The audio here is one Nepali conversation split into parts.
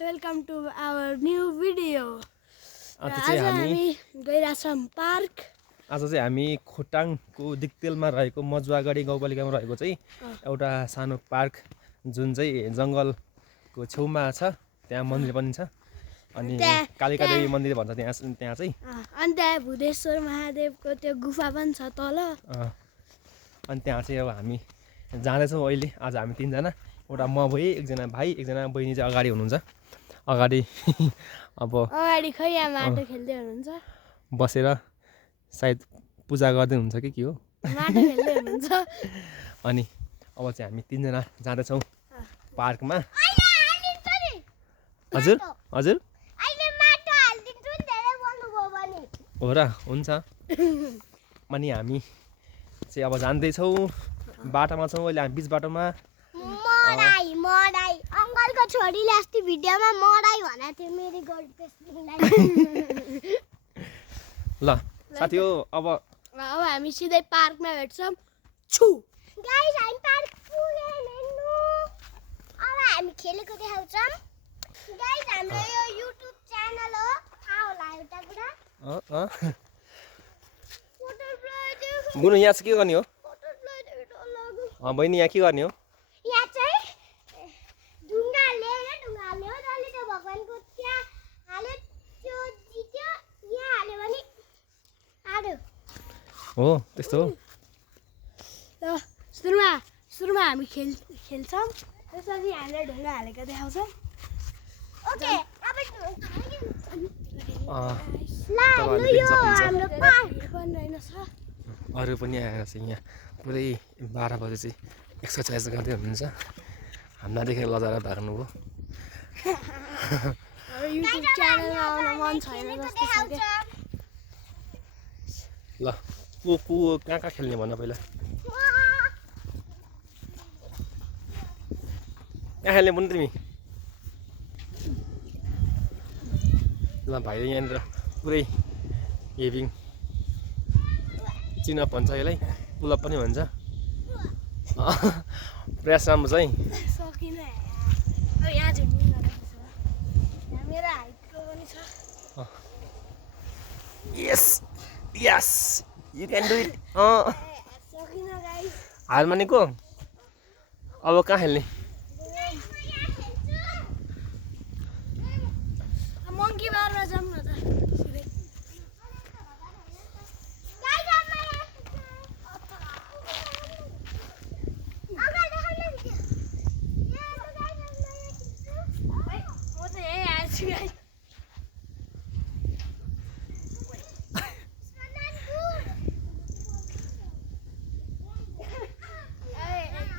welcome to our new video. आज आज हामी गइराछौं पार्क. आज चाहिँ हामी खोटाङको दिक्तेलमा रहेको मजुवागढी गाउँपालिकामा रहेको चाहिँ एउटा सानो पार्क जुन चाहिँ जंगलको छेउमा छ. त्यहाँ मन्दिर पनि छ अनि कालिका देवी मन्दिर भन्छ त्यहाँ चाहिँ. अनि त्यहाँ भुदेश्वर महादेवको त्यो गुफा पनि छ तल. अनि त्यहाँ चाहिँ अब हामी जाँदैछौँ अहिले. आज हामी तीनजना, एउटा म भए, एकजना भाइ, एकजना बहिनी चाहिँ अगाडि हुनुहुन्छ. अगाडि अब अगाडि खै यहाँ माटो खेल्दै हुनुहुन्छ. बसेर सायद पूजा गर्दै हुन्छ कि के हो, माटो खेल्दै हुनुहुन्छ. अनि अब चाहिँ हामी तीनजना जाँदैछौँ पार्कमा. हजुर हजुर हो र, हुन्छ. अनि हामी चाहिँ अब जाँदैछौँ, बाटोमा छौँ अहिले हामी, बिच बाटोमा. मराई अङ्कलको छोरीले अस्ति भिडियोमा मराई भनेको थियो मेरो गर्लफ्रेन्डलाई. ल साथी हो, अब हामी सिधै पार्कमा भेट्छौँ. छु गाइस हामी पार्क पुग्यौँ हेर्नु. अब हामी खेलेको देखाउँछौँ. गाइस हाम्रो यो युट्युब च्यानल हो, थाहा होला एउटा कुरा. बुनु यहाँ चाहिँ के गर्ने हो? बहिनी यहाँ के गर्ने हो? यहाँ चाहिँ ढुङ्गा ल्याएर जसले त्यो भगवानको त्यहाँ हाल्यो, त्यो जित्यो. यहाँ हाल्यो भने हार्यो हो, त्यस्तो हो. ल सुरुमा हामी खेल्छौँ, त्यसपछि हामीले ढुङ्गा हालेको देखाउँछौँ. ओके. अब तपाईँहरूले देख्न सक्नुहुन्छ हाम्रो पार्क पनि रहेनछ. अरू पनि आएर चाहिँ यहाँ पुरै 12 बजे चाहिँ एक्सर्साइज गर्दै हुनुहुन्छ. हामीलाई देखेर लजाएर भाग्नुभयो. युट्युब च्यानलमा आउन मन छैन जस्तो छ के. ल को कहाँ खेल्ने भन पहिला. कहाँ खेल्ने भन्नु तिमी? ल भाइले यहाँनिर पुरै हेभिङ चिनअप भन्छ यसलाई, पुलअप पनि भन्छ. प्रयास राम्रो छ है. सकिन अब यहाँ झुन्नी गरेको छ. यहाँ मेरो हाइटको पनि छ. Yes yes you can do it. सकिन गाइस. हार मानेको. अब कहाँ खेल्ने? मङ्की बारमा जाऊँ न त सिधै. म त यहीँ आएको छु गाइस.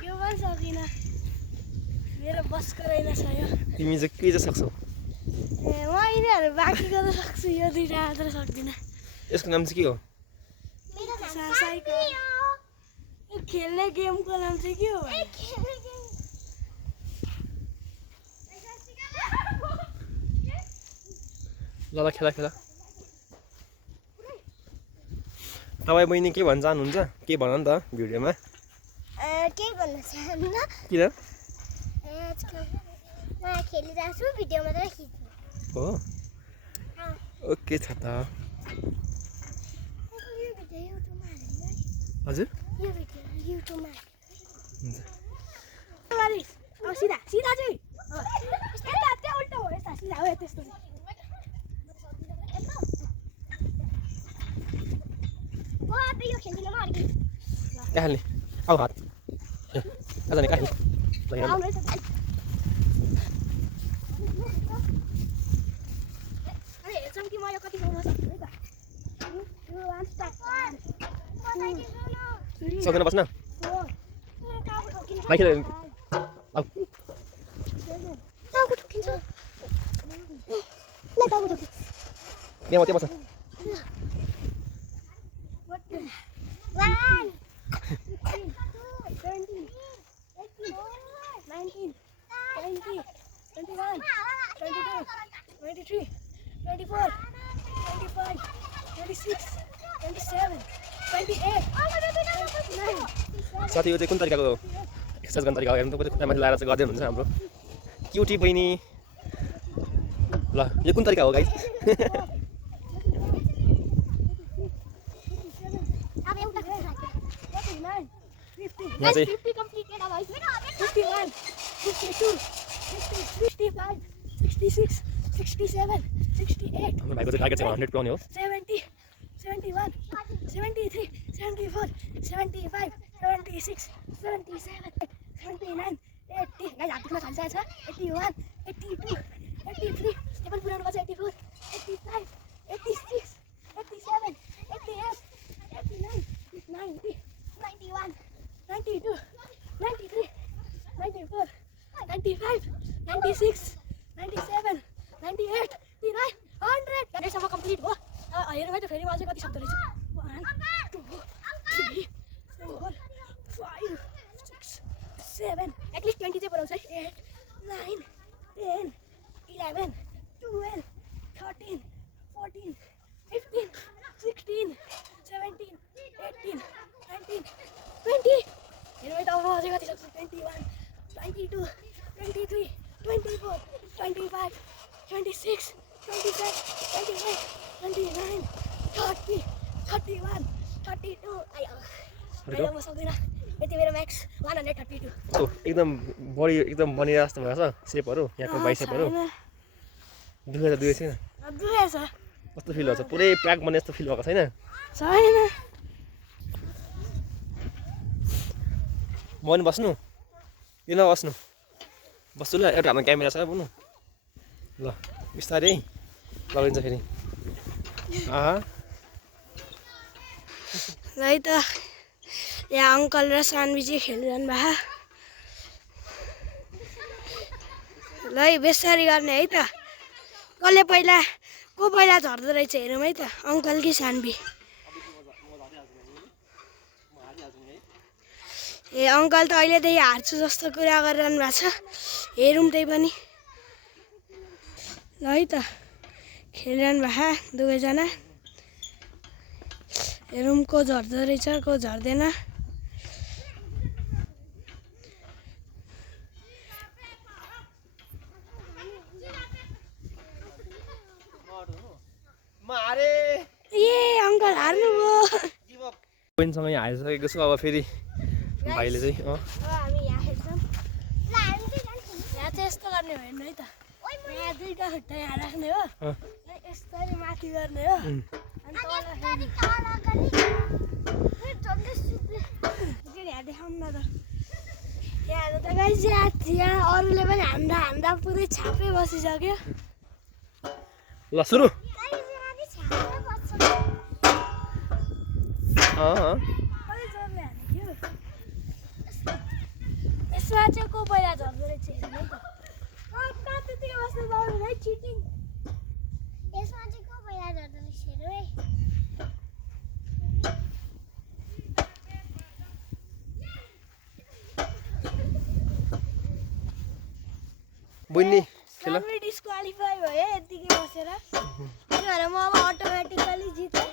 यो पनि सकिन, मेरो बसको रहेनछ यो. तिमी चाहिँ के चाहिँ सक्छौ? म यिनीहरू बाँकीको त सक्छु, यो दुइटा मात्र सक्दिनँ. यसको नाम चाहिँ के हो? साइकल. यो खेल्ने गेमको नाम चाहिँ के हो? ल खेला खेला. तपाईँ बहिनी के भन्न चाहनुहुन्छ? के भन नि त भिडियोमा. केही भन्न चाहन्न. किन? खेलिरहेको छु, भिडियो मात्रै खिच्नु हो, ओके छ त. यो भिडियो युट्युबमा हाल्नु है. हजुर यो भिडियो युट्युबमा हुन्छ. अब सिधा सिधा चाहिँ यता त्यो उल्टो हो, यता सिधा हो, त्यस्तो. यो खेल्दिनँ म अलिकति. कहाँ खेल्ने? आऊ हात. कहाँ जाने? कहाँ खेल्ने? ल हेर. हेर्छौँ कि म यो कति गाउन सक्छु है त. सक्दैन बस्न. भाइ खेल. आऊ. टाउको ठोकिन्छ. ल टाउको ठोकिन्छ. यहाँ मात्रै बस. 1 19, 20, 21, 22, 23, 24, 25, 26, 27, 28, 29. साथी यो चाहिँ कुन तरिकाको एक्सर्साइज गर्ने तरिका हो हेर्नु. तपाईँ खुट्टा माथि लाएर चाहिँ गर्दै हुनुहुन्छ हाम्रो क्युटी बहिनी. ल यो कुन तरिका हो गाइस? अब एउटा कुरा 49, 50, यहाँ चाहिँ 50 कम्प्लिटेड अब 51, 52, 55, 66, 67, 68, हाम्रो भाइको चाहिँ टार्गेट चाहिँ 100 पुऱ्याउने हो। 70, 71, 73, 74, 75, 76, 77, 79, 80. गाइस हात दुख्न थालिसकेको छ। 81, 82, 83, स्टेबल पुऱ्याउनु पर्छ। 84, 85, 86, 87, 88, 89, 90, 91, 92, 93, 94, 95, 96, 97, 98, 99, 100. गाइससम्म कम्प्लिट भयो। हेरौँ है त फेरि म अझै कति सक्दो रहेछु। 1, 2, 3, 4, 5, 6, 7, एटलिस्ट 20 चाहिँ पुऱ्याउँछ है। 8, 9, 10, 11, 12, 13, 14, 15, 16, 17, 18, 19, 20. हेरौँ है त अब म अझै कति सक्छु। 21, 22, 23, 24, 25, 26, 27, 28, 29, 30, 31, 32. आयो म सक्दिनँ। यति मेरो म्याक्स 132। कस्तो एकदम बडी एकदम बनिरहेको जस्तो भएको छ सेपहरू यहाँको बाइसेपहरू। दुखेछ छैन? दुखेछ। कस्तो फिल हुन्छ? पुरै प्याक बने जस्तो फिल भएको छैन? छैन। म पनि बस्नु? किन नबस्नु? बस्छु ल, एउटा हाम्रो क्यामेरा छ बुनु। ल बिस्तारै लगिन्छ फेरि। ल है त यहाँ अङ्कल र सानवी चाहिँ खेलिरहनु भएको। ल है बेसारी गर्ने है त। को पहिला झर्दो रहेछ हेरौँ है त, अङ्कल कि सानवी। ए अङ्कल त अहिलेदेखि हार्छु जस्तो कुरा गरिरहनु भएको छ। हेरौँ त्यही पनि। ल है त खेलिरहनु भएको दुवैजना। हेरौँ को झर्दो रहेछ को झर्दैन। ए अङ्कल हार्नुभयो। पोइन्टसँग यहाँ हारिसकेको छु। अब फेरि भाइले चाहिँ अब हामी यहाँ खेल्छौँ। यहाँ चाहिँ यस्तो गर्ने होइन है त। यहाँ दुईटा खुट्टा यहाँ राख्ने हो, यस्तरी माथि गर्ने हो, अनि यहाँ देखाउँ न त। यहाँ त गाइस यहाँ अरूले पनि हान्दा पुरै छापै बसिसक्यो। ल सुरु। यसमा चाहिँ को पहिला झर्दो रहेछ हेर्नु त। त्यतिकै बस्नु पाउनु है, चिटिङ। यसमा चाहिँ को पहिला झर्दो रहेछ हेरौँ है। बुन्नी खेल। सानवी डिस्क्वालिफाई भयो यतिकै बसेर। त्यही भएर म अब अटोमेटिकली जितेँ।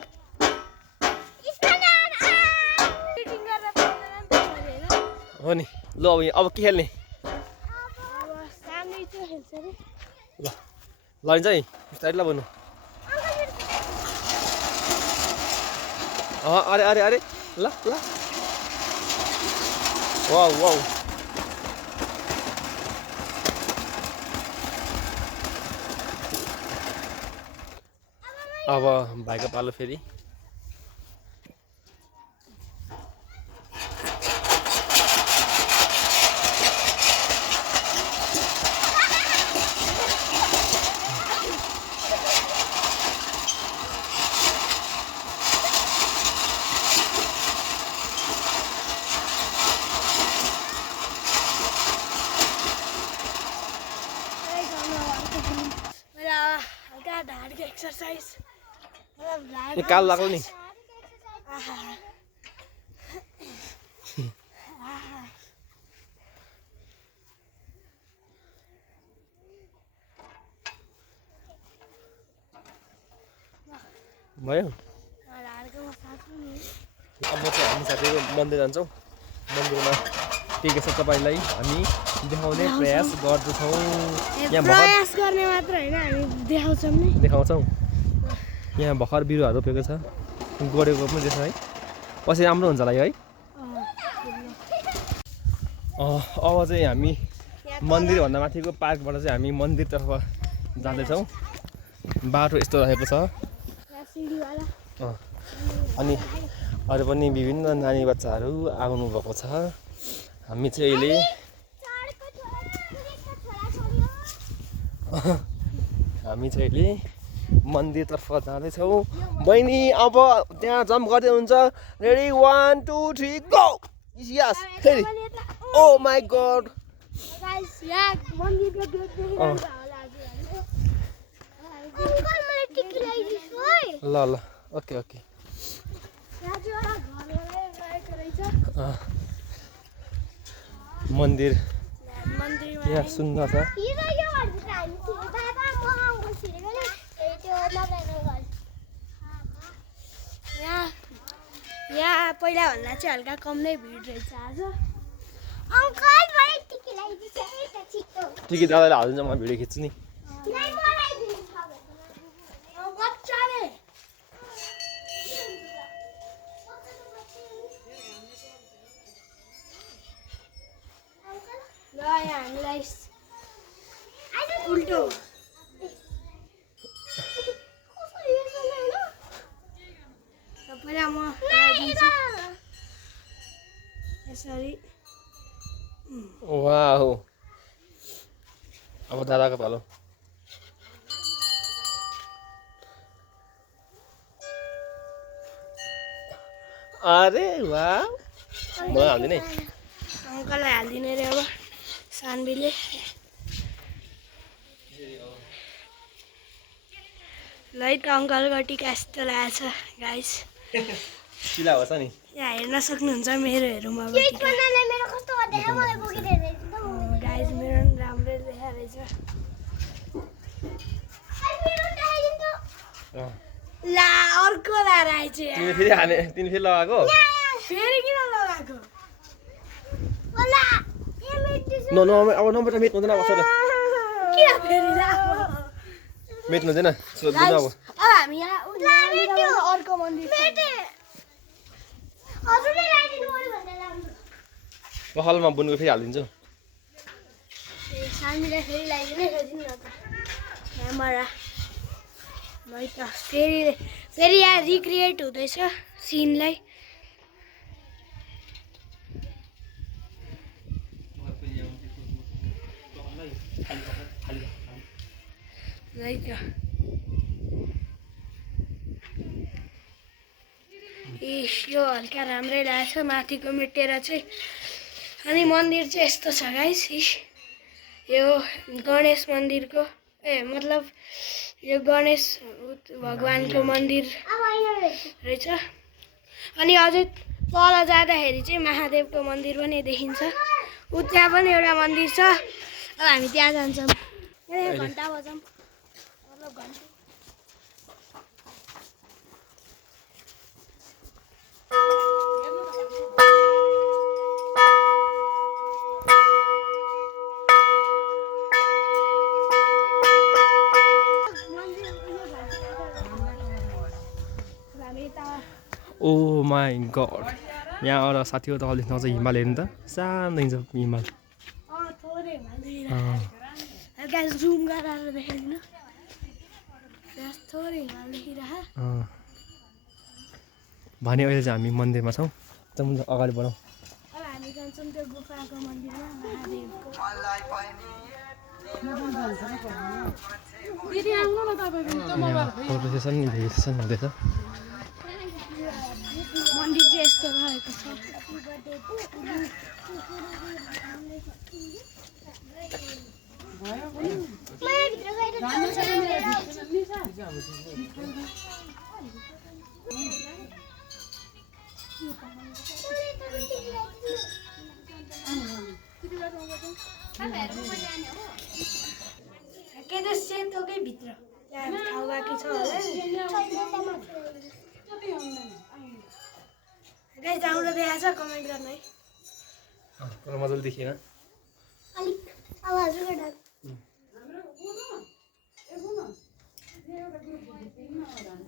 चिटिङ गरेर पाउँदैन नि त मैले होइन। हो नि। ल अब के खेल्ने? अब सानवी चाहिँ खेल्छ अरे। ल लैन्छ है बिस्तारै ल बन्नु। अरे अरे अरे ल ल। Wow wow. अब भाइको पालो फेरि। मेरा हल्का ढाड की एक्सरसाइज मतलब यो कालो लाग्यो नि। भयो। ढाडको मसाज पनि। अब चाहिँ हामी साथीहरू मन्दिर जान्छौँ। मन्दिरमा टिकेको छ तपाईँलाई हामी देखाउने प्रयास गर्दछौँ। यहाँ प्रयास गर्ने मात्र होइन हामी देखाउँछौँ नि देखाउँछौँ। यहाँ भर्खर बिरुवाहरू रोपेको छ, गोडेको पनि रहेछ है, पछि राम्रो हुन्छ होला है। अब चाहिँ हामी मन्दिरभन्दा माथिको पार्कबाट चाहिँ हामी मन्दिरतर्फ जाँदैछौँ। बाटो यस्तो रहेको छ। अनि अरू पनि विभिन्न नानी बच्चाहरू आउनुभएको छ। हामी चाहिँ अहिले मन्दिरतर्फ जाँदैछौँ। बहिनी अब त्यहाँ जम्प गर्दै हुन्छ। Ready 1 2 3 go. यस फेरि ओ माई गड। ल ल ओके ओके। मन्दिर यहाँ सुन्दर छ। यहाँ पहिलाभन्दा चाहिँ हल्का कम नै भिड रहेछ आज। टिकट दादाले हालिदिन्छ, म भिडियो खिच्छु नि। हामीलाई उल्टो पहिला म यसरी। वाउ अब दादाको पालो। अरे वाह मलाई हालिदिने। अङ्कललाई हालिदिने रे अब सानबीले। लाइट अङ्कलको टिका यस्तो लागेको छ गाइस। सिला होस् नि। यहाँ हेर्न सक्नुहुन्छ मेरो हेरौँ अब गाइस, मेरो पनि राम्रै देखा रहेछ। ला अर्को लाएर आएछ। तिमी फेरि लगाएको? फेरि किन लगाएको? नो नो अब नम्बर मेट हुँदैन अब सर। किन फेरि लगाएको? मेट्नु हुँदैन सोध्नु अब। हामी यहाँ अर्को मन्दिर पहलमा बुनको फेरि हालिदिन्छु। सामीलाई फेरि लगाइदिने खोजिन् न त क्यामेरा है त। फेरि यहाँ रिक्रिएट हुँदैछ सिनलाई। यो हल्का राम्रै लागेछ माथिको मेटेर चाहिँ। अनि मन्दिर चाहिँ यस्तो छ गाइस। यो गणेश मन्दिरको मतलब यो गणेश भगवानको मन्दिर रहेछ। अनि अझै तल जाँदाखेरि चाहिँ महादेवको मन्दिर पनि देखिन्छ। त्यहाँ पनि एउटा मन्दिर छ। अब हामी त्यहाँ जान्छौँ। घन्टा बजाउँ मतलब घन्टा। ओ माई गड। यहाँ एउटा साथीको तल देख्न आउँछ हिमाल। हेर्नु त सानो देखिन्छ हिमाल। जुम गरेर देखाइदिनु। थोरै हिमाल देखिरह। भने अहिले चाहिँ हामी मन्दिरमा छौँ। अगाडि बढौँ। अब हामी जान्छौँ त्यो गुफाको मन्दिरमा महादेवको। फोटो सेसन भिडियो सेसन हुँदैछ। मन्दिर चाहिँ यस्तो रहेको छ। के त सेतोकै भित्र त्यहाँ ठाउँ बाँकी छ होला नि। गाइस राम्रो देखाएको छ कमेन्ट गर्नु है। तर मजाले देखिएन अलिक आवाज गर्दा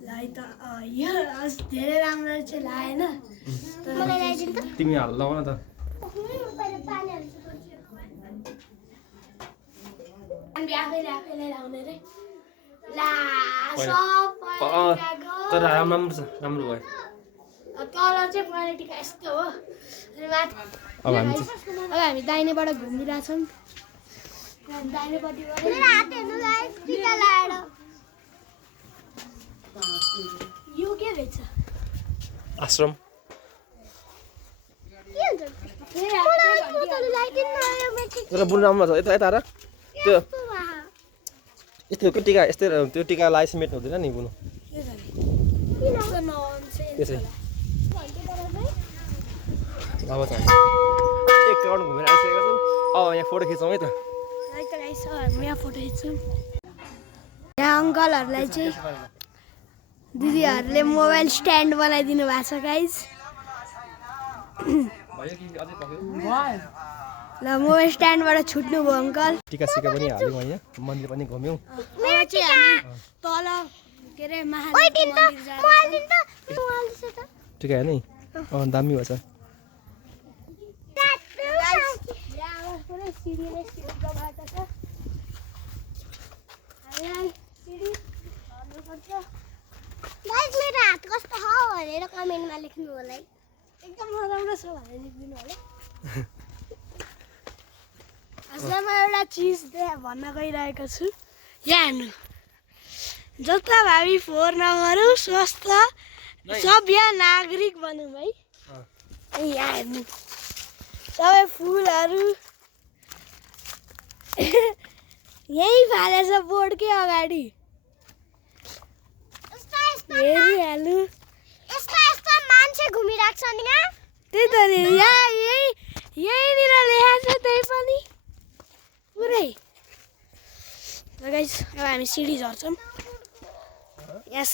लाइ त यो आज धेरै राम्रो चाहिँ लागेन मलाई ल्याइदिनु त तिमी लगाउ न त पहिला पानी हाल्छु अनि आफैले लाउने रे ला तर राम्रो छ राम्रो भयो तल चाहिँ क्वालिटीका यस्तो हो अनि माथि अब हामी अब हामी दाहिनेबाट घुमिरहेछौँ दाहिनेपट्टिबाट मेरो हात हेर्नु गाइस टिका लाएर यो के रहेछ आश्रम के हुन्छ मलाई फोटोले ल्याइदिनु न यो मेटिक तर बुन राम्रो छ यता यता र त्यो यस्तो टिका यस्तै त्यो टिका लगाएपछि मेट्नु हुँदैन नि बुनु यस्तो नअन्सेन्स त्यसै अब चाहिँ एक राउन्ड घुमेर आइसकेको छौँ अब यहाँ फोटो खिचौँ है त गाइस हामी यहाँ फोटो खिच्छौँ यहाँ अङ्कलहरूलाई चाहिँ दिदीहरूले मोबाइल स्ट्यान्ड बनाइदिनु भएको छ गाइस ल मोबाइल स्ट्यान्डबाट छुट्नुभयो अङ्कल टिका सिका पनि हाल्यौँ यहाँ मन्दिर पनि घुम्यौँ अब चाहिँ हामी तल के अरे महादेव मन्दिर जाँदैछौँ टिका हेर्नु नि दामी भएछ पुरै सिडी नै सिडीको बाटो छ हामीलाई सिडी चढ्नुपर्छ गाइस मेरो हात कस्तो छ भनेर कमेन्टमा लेख्नु होला है एकदम नराम्रो छ भनेर लेखिदिनु होला आज म एउटा चिज भन्न गइरहेको छु यहाँ हेर्नु जता भावी फोहोर नगरौँ स्वस्थ सभ्य नागरिक बनौँ है यहाँ हेर्नु सबै फुलहरू यहीँ फालेछ बोर्डकै अगाडि हेरिहाल्नु यस्तो मान्छे घुमिरहेको छ नि यहाँ त्यही त नि यहाँ यहीँनिर लेखाएको छ त्यही पनि पुरै गाइस अब हामी सिडी झर्छौँ यस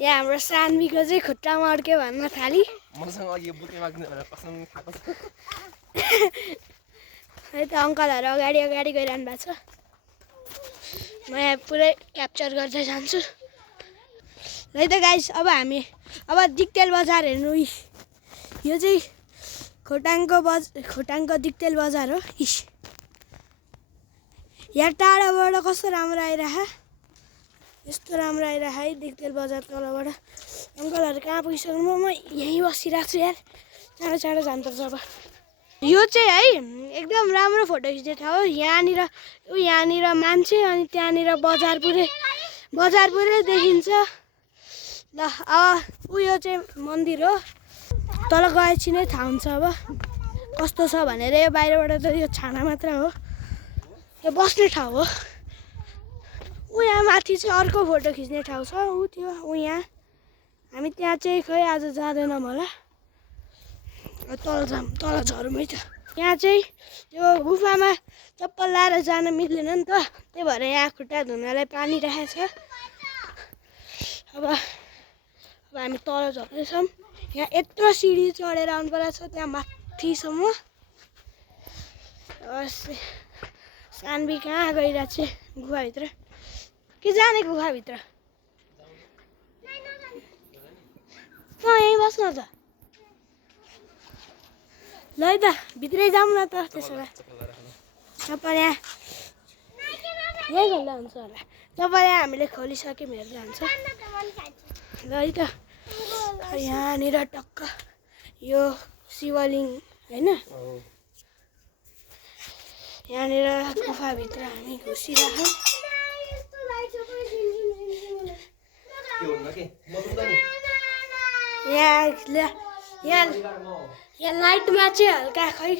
यहाँ हाम्रो सान्वीको चाहिँ खुट्टामा अड्क्यो भन्न थाली मसँग अघि बुके माग्ने भनेर कसम खाएको छ है त अङ्कलहरू अगाडि गइरहनु भएको छ म यहाँ पुरै क्याप्चर गर्दै जान्छु है त गाइस अब हामी अब दिक्तेल बजार हेर्नु यो चाहिँ खोटाङको दिक्तेल बजार हो इस यहाँ टाढाबाट कस्तो राम्रो आइरह यस्तो राम्रो आइरह है दिक्तेल बजार तलबाट अङ्कलहरू कहाँ पुगिसक्नु म यहीँ बसिरहेको छु यार चाँडो चाँडो जानुपर्छ अब यो चाहिँ है एकदम राम्रो फोटो खिच्ने ठाउँ हो यहाँनिर मान्छे अनि त्यहाँनिर बजार पुरै देखिन्छ ल अब उयो चाहिँ मन्दिर हो तल गएपछि नै थाहा हुन्छ अब कस्तो छ भनेर यो बाहिरबाट त यो छाना मात्र हो यो बस्ने ठाउँ हो यहाँ माथि चाहिँ अर्को फोटो खिच्ने ठाउँ छ त्यो यहाँ हामी त्यहाँ चाहिँ खै आज जाँदैनौँ होला तल झरौँ है त यहाँ चाहिँ यो गुफामा चप्पल लाएर जान मिल्दैन नि त त्यही भएर यहाँ खुट्टा धुनलाई पानी राखेको छ अब हामी तल झर्दैछौँ यहाँ यत्रो सिडी चढेर आउनु पर्छ त्यहाँ माथिसम्म सान्वी कहाँ गइरहेको छ गुफाभित्र के जाने गुफाभित्र यहीँ बस्नु त ल है त भित्रै जाऊँ न त त्यसो भए तपाईँ यहाँ यहीँ खोल्दा हुन्छ होला तपाईँ हामीले खोलिसक्यौँ हेर्दा हुन्छ ल है त यहाँनिर टक्क यो शिवलिङ्ग होइन यहाँनिर गुफाभित्र हामी घुसिरहेछौँ यहाँ लाइटमा चाहिँ हल्का खै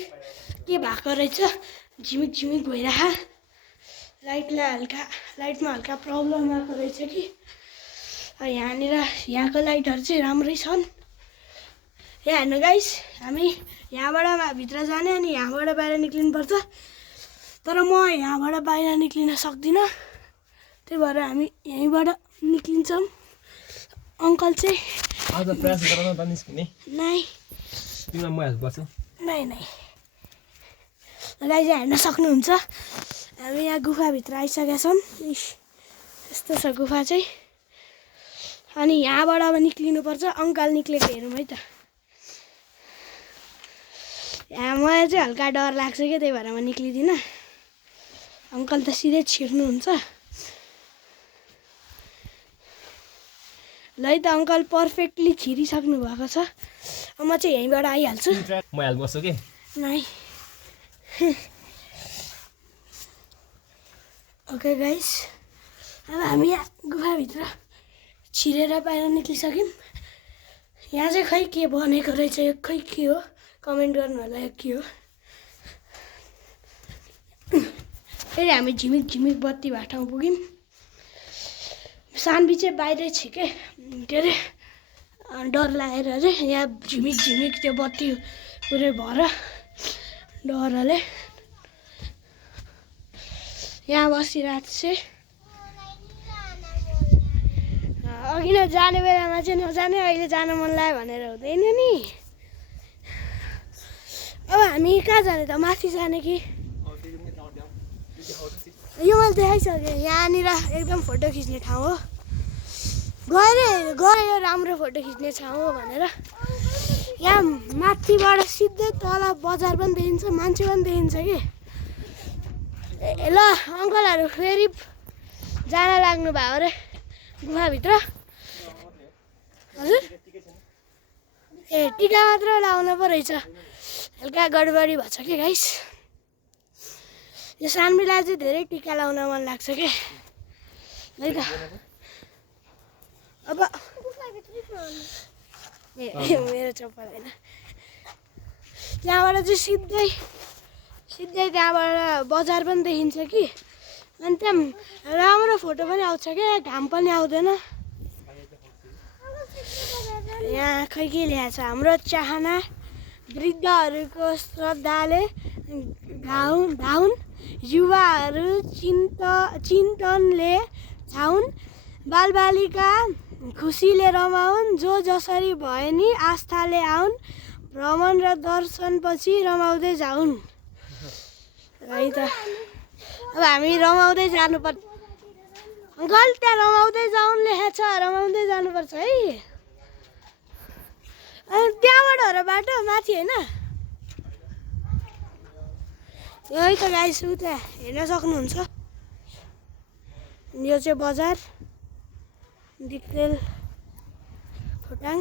के भएको रहेछ झिमिक भइरह लाइटमा हल्का प्रब्लम आएको रहेछ कि यहाँको लाइटहरू चाहिँ राम्रै छन् यहाँ हेर्नु गाइस हामी यहाँबाट भित्र जाने अनि यहाँबाट बाहिर निक्लिनुपर्छ तर म यहाँबाट बाहिर निक्लिन सक्दिनँ त्यही भएर हामी यहीँबाट निक्लिन्छौँ अङ्कल चाहिँ आज प्रयास गर न त निस्किने नाइ तिमीलाई म हेल्प गर्छु नाइ गाइज हेर्न सक्नुहुन्छ हामी यहाँ गुफाभित्र आइसकेका छौँ। यस्तो छ गुफा चाहिँ। अनि यहाँबाट अब निक्लिनुपर्छ। अङ्कल निक्लेको हेरौँ है त। यहाँ मलाई चाहिँ हल्का डर लाग्छ क्या, त्यही भएर म निक्लिदिनँ। अङ्कल त सिधै छिर्नुहुन्छ। ल है त अङ्कल पर्फेक्टली छिरिसक्नु भएको छ। म चाहिँ यहीँबाट आइहाल्छु। म हेल्प गर्छु कि नाइ ओके गाइस, अब हामी यहाँ गुफाभित्र छिरेर बाहिर निक्लिसक्यौँ। यहाँ चाहिँ खै के बनेको रहेछ, यो खै के हो कमेन्ट गर्नु होला यो के हो। फेरि हामी झिमिक झिमिक बत्ती भएको ठाउँ पुग्यौँ। सानबी चाहिँ बाहिरै छ के अरे डर लागेर अरे यहाँ झिमिक झिमिक त्यो बत्ती पुरै भएर डरले यहाँ बसिरहेको चाहिँ। अघि नै जाने बेलामा चाहिँ नजाने, अहिले जान मन लाग्यो भनेर हुँदैन नि। अब हामी कहाँ जाने त, माथि जाने कि? यो मैले देखाइसकेँ। यहाँनिर एकदम फोटो खिच्ने ठाउँ हो। गयो राम्रो फोटो खिच्ने ठाउँ हो भनेर। यहाँ माथिबाट सिधै तल बजार पनि देखिन्छ, मान्छे पनि देखिन्छ कि। ल अङ्कलहरू फेरि जान लाग्नु भयो अरे गुफाभित्र। हजुर ए टिका मात्र लाउनु पो रहेछ, हल्का गडबडी भएको छ कि गाइस। यो सानबीलाई चाहिँ धेरै टिका लाउन मन लाग्छ के है त। अब मेरो चप्पल होइन। त्यहाँबाट चाहिँ सिधै त्यहाँबाट बजार पनि देखिन्छ कि। अनि त्यहाँ राम्रो फोटो पनि आउँछ क्या, घाम पनि आउँदैन। यहाँ खै के ल्याएको छ, हाम्रो चाहना वृद्धहरूको श्रद्धाले धाउन युवाहरू चिन्तनले छाउन्, बालबालिका खुसीले रमाउन्, जो जसरी भए नि आस्थाले आउन्, भ्रमण र दर्शनपछि रमाउँदै जाउन् है त। अब हामी रमाउँदै जानुपर्छ अङ्कल, त्यहाँ रमाउँदै जाउन् लेखेको छ, रमाउँदै जानुपर्छ है। अनि त्यहाँबाट हो र बाटो माथि होइन? यही त गाइस, उता हेर्न सक्नुहुन्छ। यो चाहिँ बजार दिक्तेल खोटाङ।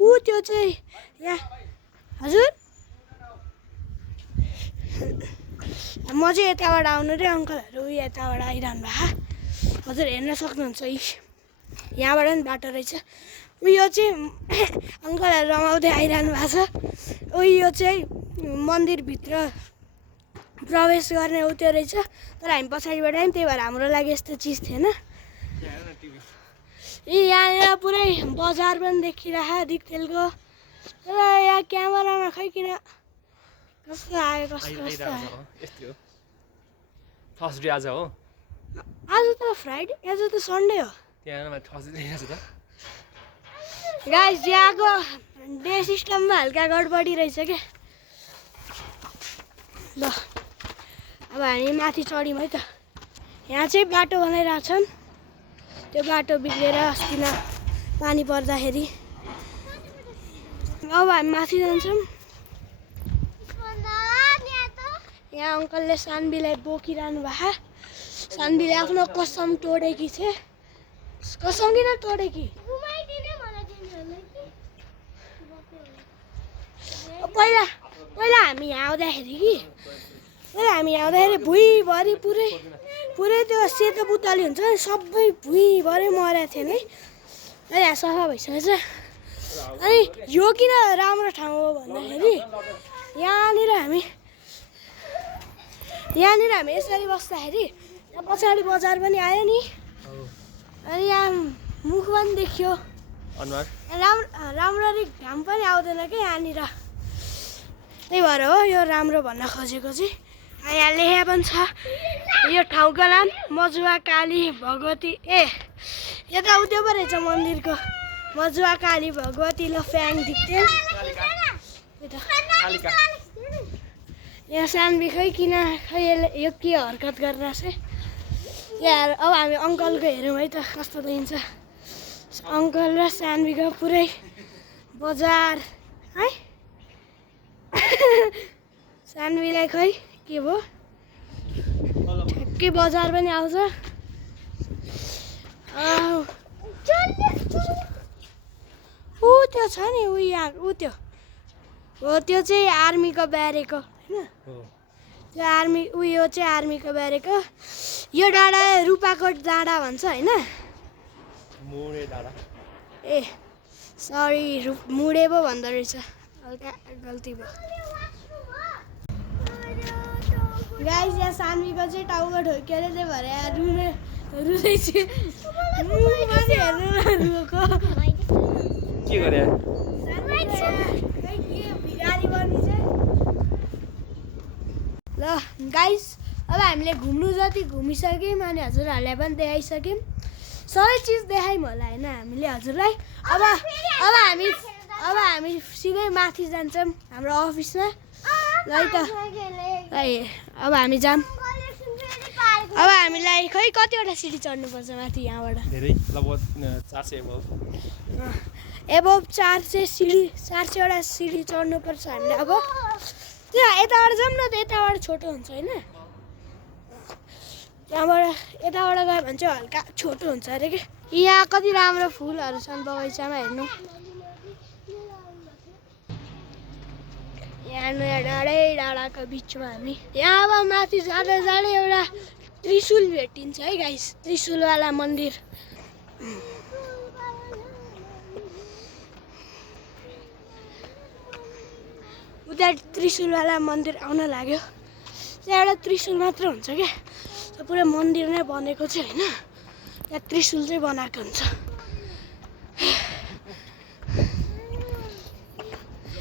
त्यो चाहिँ यहाँ हजुर म चाहिँ यताबाट आउनु रे, अङ्कलहरू यताबाट आइरहनु भएको। हजुर हेर्न सक्नुहुन्छ यहाँबाट पनि बाटो रहेछ। यो चाहिँ अङ्कलहरू रमाउँदै आइरहनु भएको छ। यो चाहिँ मन्दिरभित्र प्रवेश गर्ने उ त्यो रहेछ, तर हामी पछाडिबाट आयौँ, त्यही भएर हाम्रो लागि यस्तो चिज थिएन। यहाँनिर पुरै बजार पनि देखिरहेको दिक्तेलको। तर यहाँ क्यामेरामा खै किन कस्तो आयो, कस्तो आयो। थर्सडे आज हो, आज त फ्राइडे, आज त सन्डे हो। त्यहाँ थर्सडे देखाएको छ त। गाइस यहाँको डे सिस्टममा हल्का गडबडी रहेछ क्या। ल अब हामी माथि चढ्यौँ है त। यहाँ चाहिँ बाटो बनाइरहेको छन्, त्यो बाटो बिग्रेर अस्ति न पानी पर्दाखेरि। अब हामी माथि जान्छौँ। यहाँ अङ्कलले सानबीलाई बोकिरहनु भएको। सानबीले आफ्नो कसम तोडेकी थिए। कसम किन तोडेकी? पहिला हामी यहाँ आउँदाखेरि भुइँभरि पुरै त्यो सेतो बुतली हुन्छ नि, सबै भुइँभरि मरेको थियो नि। अहिले यहाँ सफा भइसकेछ। अनि यो किन राम्रो ठाउँ हो भन्दाखेरि यहाँनिर हामी यसरी बस्दाखेरि यहाँ पछाडि बजार पनि आयो नि। अनि यहाँ मुख पनि देखियो, राम्ररी घाम पनि आउँदैन क्या यहाँनिर। त्यही भएर हो यो राम्रो भन्न खोजेको चाहिँ। यहाँ लेखा पनि छ यो ठाउँको नाम मजुवा काली भगवती। यता उयो पो रहेछ मन्दिरको, मजुवा काली भगवती लफ्याङ दिक्तेल। यहाँ सानवी खै किन खै यो के हरकत गरिरहेछ यार। अब हामी अङ्कलको हेरौँ है त कस्तो देखिन्छ। अङ्कल र सानवीको पुरै बजार है। सानवीलाई खै के भयो ठ्याक्कै बजार पनि आउँछ। ऊ त्यो छ नि ऊ यहाँ ऊ त्यो हो त्यो चाहिँ आर्मीको ब्यारेक हो होइन। त्यो आर्मी उयो चाहिँ आर्मीको ब्यारेक हो। यो डाँडा रूपाकोट डाँडा भन्छ होइन। मुडे डाँडा ए सरी मुडे पो भन्दो रहेछ हल्का गल्ती भयो। गाइस यहाँ सानवीको चाहिँ टाउको ठोकेर त्यही भएर यहाँ रुँदैछ। हेर्नु न रुको के गरे ल गाइस अब हामीले घुम्नु जति घुमिसक्यौँ अनि हजुरहरूलाई पनि देखाइसक्यौँ। सबै चिज देखायौँ होला होइन हामीले हजुरलाई। अब हामी सिधै माथि जान्छौँ हाम्रो अफिसमा। ल है त अब हामी जाऊँ। अब हामीलाई खै कतिवटा सिडी चढ्नुपर्छ माथि यहाँबाट? धेरै लगभग 400 एबोभ 400 सिडी 400वटा सिडी चढ्नुपर्छ हामीले। अब त्यो यताबाट जाऊँ न त यताबाट छोटो हुन्छ होइन। त्यहाँबाट यताबाट गयो भने चाहिँ हल्का छोटो हुन्छ अरे कि। यहाँ कति राम्रो फुलहरू छन् बगैँचामा हेर्नु। यहाँ नयाँ डाँडाको बिचमा हामी यहाँ अब माथि जाँदा जाँदै एउटा त्रिशुल भेटिन्छ है गाइस। त्रिशुलवाला मन्दिर उता त्रिशुलवाला मन्दिर आउन लाग्यो। त्यहाँ एउटा त्रिशुल मात्र हुन्छ क्या त्यो पुरै मन्दिर नै बनेको चाहिँ होइन। त्यहाँ त्रिशुल चाहिँ बनाएको हुन्छ।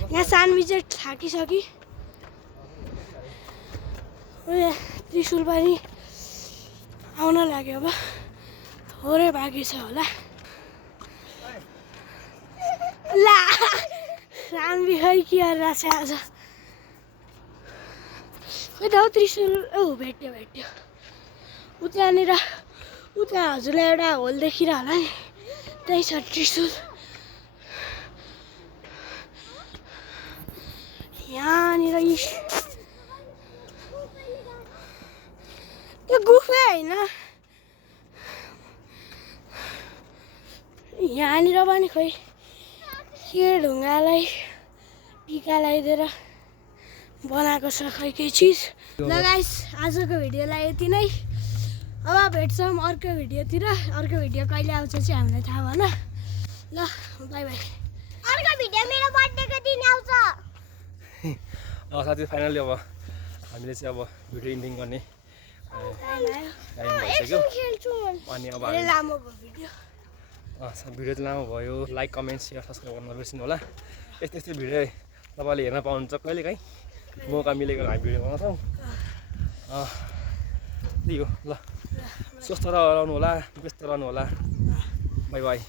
यहाँ सानवी चाहिँ थाकिसकि त्रिशुल पनि आउन लाग्यो। अब थोरै बाँकी छ होला। ला सानवी खै के गरिरहेछ आज। खै त हौ त्रिशुल भेट्यो। उतानिर उता हजुरलाई एउटा होल देखिरह होला नि त्यही छ त्रिशुल। यहाँनिर त्यो गुफा होइन। यहाँनिर पनि खोइ के ढुङ्गालाई टिका लगाइदिएर बनाएको छ खै केही चिज। ल गाइस आजको भिडियोलाई यति नै। अब भेट्छौँ अर्को भिडियोतिर। अर्को भिडियो कहिले आउँछ चाहिँ हामीलाई थाहा भएन। ल बाई बाई। अर्को भिडियो मेरो बर्थडेको दिन आउँछ। साथी फाइनली अब हामीले चाहिँ अब भिडियो इन्डिङ गर्ने टाइम भइसक्यो। अनि अब लामो भयो भिडियो। भिडियो चाहिँ लामो भयो। लाइक कमेन्ट सेयर सब्सक्राइब गर्न नबिर्सिनु होला। यस्तै भिडियो तपाईँले हेर्न पाउनुहुन्छ कहिलेकाहीँ मौका मिलेको हामी भिडियो बनाउँछौँ। त्यही हो। ल स्वस्थ रहनु होला व्यस्त रहनु होला। By by.